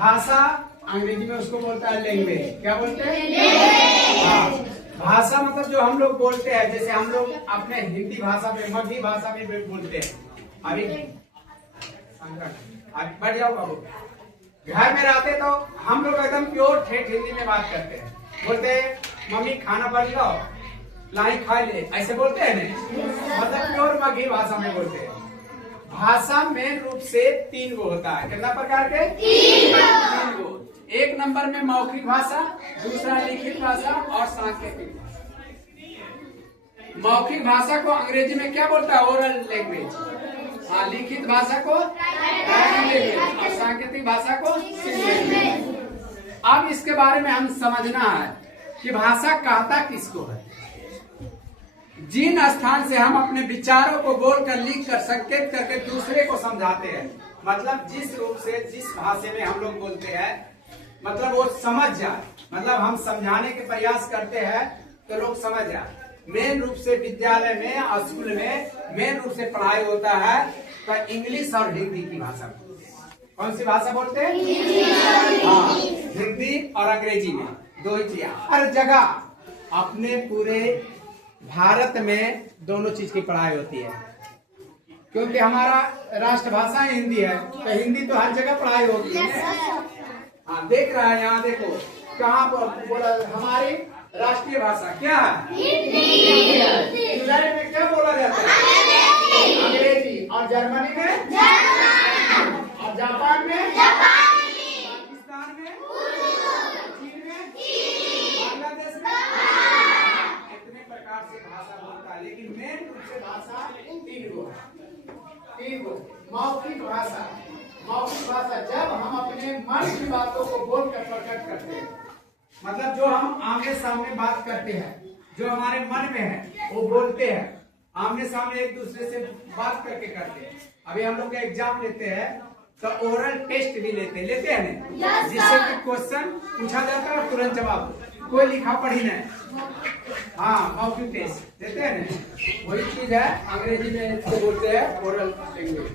भाषा अंग्रेजी में उसको बोलता है लैंग्वेज। क्या बोलते हैं? हाँ, भाषा मतलब जो हम लोग बोलते हैं, जैसे हम लोग अपने हिंदी भाषा में, मगही भाषा में बोलते हैं। अभी बढ़ जाओ बाबू। घर में रहते तो हम लोग एकदम प्योर ठेठ हिंदी में बात करते हैं। बोलते हैं मम्मी खाना बन लो, लाई खा ले, ऐसे बोलते हैं नहीं, मतलब प्योर मगही भाषा में बोलते हैं। भाषा मेन रूप से 3 गो होता है। कितना प्रकार के? 3 गो। एक नंबर में मौखिक भाषा, दूसरा लिखित भाषा और सांकेतिक भाषा। मौखिक भाषा को अंग्रेजी में क्या बोलता है? Oral language. हाँ, लिखित भाषा को लैंग्वेज और सांकेतिक भाषा को लैंग्वेज। अब इसके बारे में हम समझना है कि भाषा कहता किसको है। जिन स्थान से हम अपने विचारों को बोलकर, लिख कर, संकेत करके दूसरे को समझाते हैं, मतलब जिस रूप से, जिस भाषा में हम लोग बोलते हैं, मतलब वो समझ जाए, मतलब हम समझाने के प्रयास करते हैं तो लोग समझ जाए। मेन रूप से विद्यालय में, स्कूल में मेन रूप से पढ़ाई होता है तो इंग्लिश और हिंदी की भाषा। कौन सी भाषा बोलते हैं? हाँ, हिंदी और अंग्रेजी में, 2 ही चीज। हर जगह अपने पूरे भारत में दोनों चीज की पढ़ाई होती है, क्योंकि हमारा राष्ट्रभाषा हिंदी है, तो हिंदी तो हर जगह पढ़ाई होती है। हाँ, देख रहा है यहाँ, देखो कहाँ पर बोला हमारी राष्ट्रीय भाषा क्या है? हिंदी। इंग्लैंड में क्या बोला जाता है? अंग्रेजी। और जर्मनी में? और जापान में? पाकिस्तान में? चीन में? बांग्लादेश में? इतने प्रकार से भाषा बोलता है, लेकिन मेन रूप से भाषा 3 गो है। 3 गो। मौखिक भाषा। मौखिक भाषा जब हम अपने मन की बातों को बोलकर प्रकट करते हैं, मतलब जो हम आमने सामने बात करते हैं, जो हमारे मन में है वो बोलते हैं, आमने सामने एक दूसरे से बात करके करते हैं। अभी हम लोग एग्जाम लेते हैं तो ओरल टेस्ट भी लेते हैं ना, जिससे कि क्वेश्चन पूछा जाता है और तुरंत जवाब, कोई लिखा पढ़ी नहीं। हाँ, मौखिक टेस्ट देते हैं ना, वही चीज है। अंग्रेजी में इसको बोलते हैं ओरल लैंग्वेज,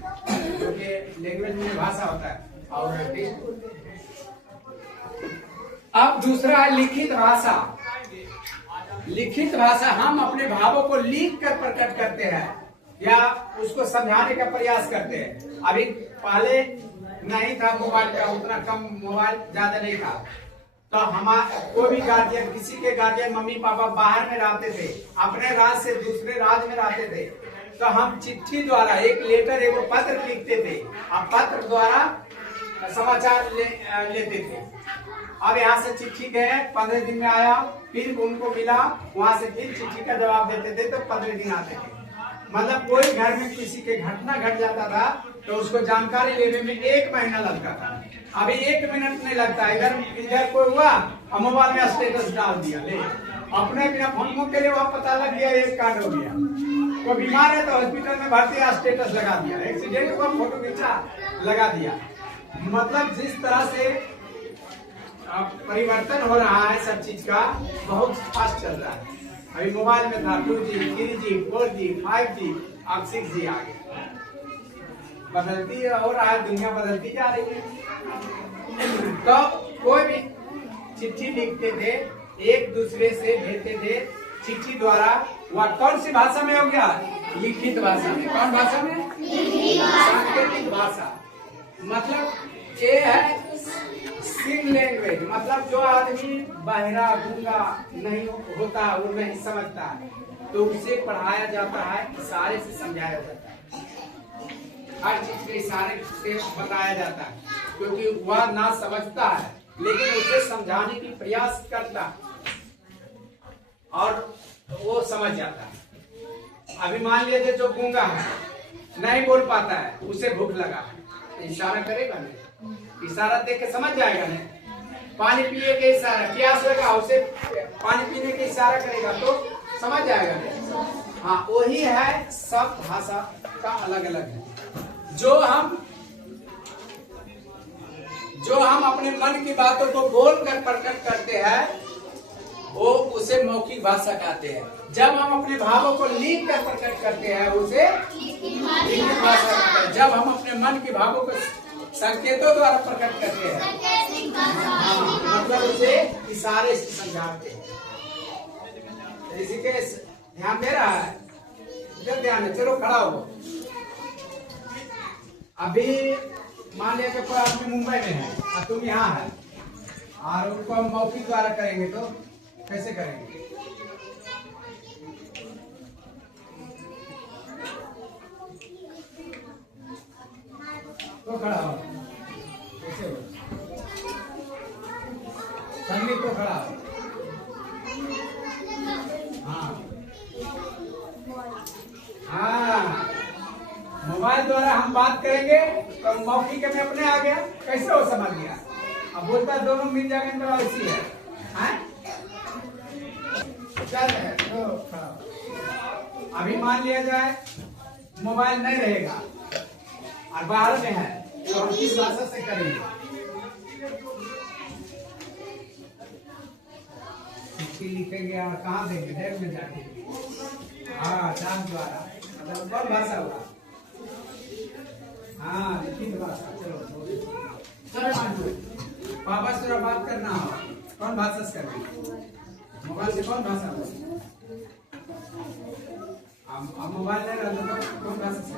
क्योंकि लैंग्वेज में भाषा होता है और टेस्ट बोलते हैं। अब दूसरा है लिखित भाषा। लिखित भाषा हम अपने भावों को लिख कर प्रकट करते हैं या उसको समझाने का प्रयास करते हैं। अभी पहले नहीं था मोबाइल का, उतना कम मोबाइल ज्यादा नहीं था, तो हमारा कोई भी गार्जियन, किसी के गार्जियन मम्मी पापा बाहर में रहते थे, अपने राज्य से दूसरे राज्य में रहते थे, तो हम चिट्ठी द्वारा एक लेटर, एक पत्र लिखते थे और पत्र द्वारा समाचार लेते थे। अब यहाँ से चिट्ठी गए, 15 दिन में आया, फिर उनको मिला, वहां से फिर चिट्ठी का जवाब देते थे तो 15 दिन आते थे। मतलब कोई घर में किसी के घटना घट जाता था तो उसको जानकारी लेने में 1 महीना लगता था। अभी 1 मिनट नहीं लगता। इधर कोई हुआ और मोबाइल में स्टेटस डाल दिया, ले अपने बिना फोन के लिए वहाँ पता लग गया, एक कांड हो गया। कोई बीमार है तो हॉस्पिटल में भर्ती है, स्टेटस लगा दिया, एक्सीडेंट हुआ फोटो खींचा लगा दिया। मतलब जिस तरह से परिवर्तन हो रहा है सब चीज का, बहुत फास्ट चल रहा है। अभी मोबाइल में था 2G, 3G, 4G, 5G, अब 6G आ गया। बदलती हो रहा है, दुनिया बदलती जा रही है। तो कोई भी चिट्ठी लिखते थे, एक दूसरे से भेजते थे चिट्ठी द्वारा। वह कौन सी भाषा में हो गया? लिखित भाषा में। कौन भाषा में? सांकेतिक भाषा। मतलब ये है सिंग लैंग्वेज, मतलब जो आदमी बहरा गूंगा नहीं होता, वो नहीं समझता है, तो उसे पढ़ाया जाता है, इशारे से समझाया जाता है, हर चीज के इशारे से बताया जाता है, क्योंकि वह ना समझता है लेकिन उसे समझाने की प्रयास करता है और वो समझ जाता है। अभी मान लीजिए जो गूंगा है, नहीं बोल पाता है, उसे भूख लगा है, इशारा करेगा नहीं, इशारा देख के समझ जाएगा नहीं। पानी पिए के इशारा, प्यास लगा, उसे पानी पीने के इशारा करेगा तो समझ जाएगा नहीं। हाँ, वही है, सब भाषा का अलग अलग है। जो हम अपने मन की बातों को बोलकर प्रकट करते हैं वो उसे मौखिक भाषा कहते हैं। जब हम अपने भावों को लिख कर प्रकट करते हैं उसे लिखित भाषा कहते हैं। जब हम अपने मन के भावों को संकेतों द्वारा प्रकट करते हैं इशारे से समझाते हैं। ऋषिकेश ध्यान दे रहा है, इधर ध्यान है, चलो खड़ा हो। अभी मान लिया कि कोई आदमी मुंबई में है और तुम यहाँ है और उनको हम मौखिक द्वारा करेंगे तो कैसे करेंगे? तो खड़ा हो, कैसे हो? संगीत तो खड़ा हो। हाँ, मोबाइल द्वारा हम बात करेंगे तो मौखिक में अपने आ गया, कैसे हो समझ गया? अब बोलता दोनों मिल जाएंगे तो ऐसी है, हाँ? चल तो खड़ा हो। अभी मान लिया जाए मोबाइल नहीं रहेगा और बाहर में है तो हम किस भाषा से करेंगे? चिट्ठी लिखेंगे और कहाँ देंगे? डेट में जाके, हाँ, डाक द्वारा। मतलब कौन भाषा होगा? हाँ, लिखित भाषा। चलो पापा से बात करना हो, कौन भाषा से करेंगे? मोबाइल से कौन भाषा होगा? अब मोबाइल नहीं रहता तो कौन भाषा से?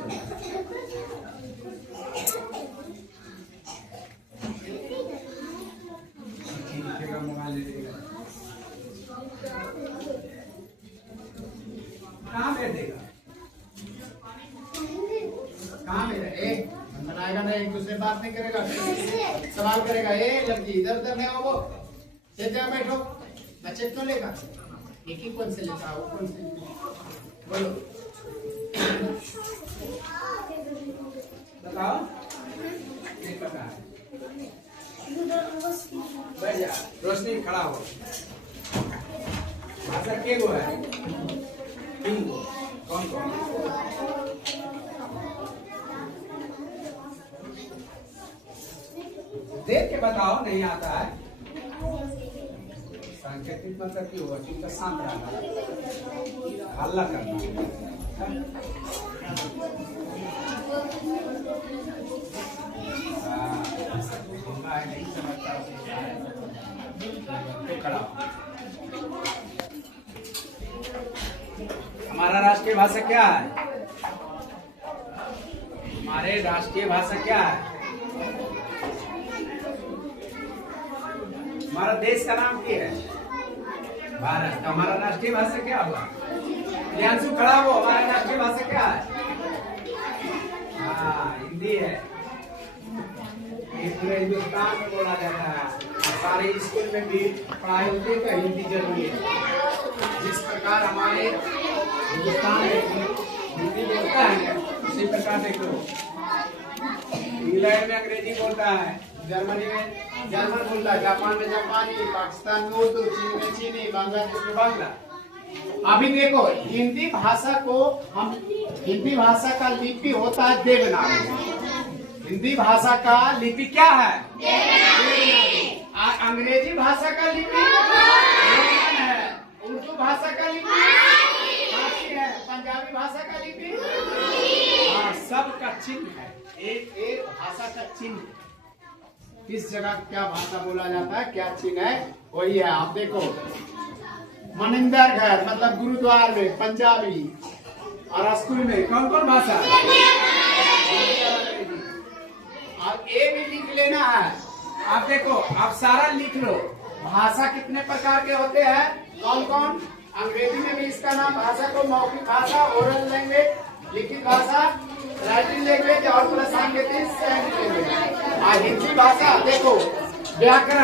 लिखेगा, मोबाइल ले लेगा, कहाँ भेज देगा? कहाँ भेजा? बनाएगा ना, एक दूसरे बात नहीं करेगा, सवाल करेगा। लड़की इधर उधर नहीं हो, वो एक जगह बैठो। बच्चे क्यों लेगा? एक ही कौन से लेता हो? कौन से बोलो, बताओ। एक पता है, बैठ जा। रोशनी खड़ा हो। भाषा के गो है? कौन कौन? देख के बताओ, नहीं आता है। सांकेतिक मतलब की होगा, चुपचाप शांत रहना, हल्ला करना। नहीं समझता तो खड़ा। हमारा राष्ट्रीय भाषा क्या है? हमारे राष्ट्रीय भाषा क्या है? हमारा देश का नाम क्या है? भारत। हमारा राष्ट्रीय भाषा क्या होगा? प्रियांशु खड़ा हो, हमारा राष्ट्रीय भाषा क्या है? हाँ, हिंदी है। ये पूरे हिंदुस्तान में बोला जाता है, सारे स्कूल में भी पढ़ाई होती है तो हिंदी जरूरी है। जिस प्रकार हमारे हिंदुस्तान में हिंदी बोलता है, उसी प्रकार देखो इंग्लैंड में अंग्रेजी बोलता है, जर्मनी में जर्मन बोलता है, जापान में जापानी, पाकिस्तान में उर्दू, चीन में चीनी, बांग्लादेश में बांग्ला। अभी देखो हिंदी भाषा को हम, हिंदी भाषा का लिपि होता है देवनागरी। हिंदी भाषा का लिपि क्या है? देवनागरी। अंग्रेजी भाषा का लिपि रोमन है, उर्दू भाषा का लिपि फारसी है, पंजाबी भाषा का लिपि, सबका चिन्ह है, एक एक भाषा का चिन्ह। किस जगह क्या भाषा बोला जाता है, क्या चिन्ह है, वही है। आप देखो मनिंदर घर मतलब गुरुद्वार में पंजाबी, और स्कूल में कौन कौन भाषा? और ए भी लिख लेना है। आप देखो, आप सारा लिख लो। भाषा कितने प्रकार के होते हैं, कौन कौन? अंग्रेजी में भी इसका नाम भाषा को मौखिक भाषा, ओरल लैंग्वेज, लिखित भाषा, राइटिंग लैंग्वेज और प्लस सांकेतिक लैंग्वेज। हिंदी भाषा देखो व्याकरण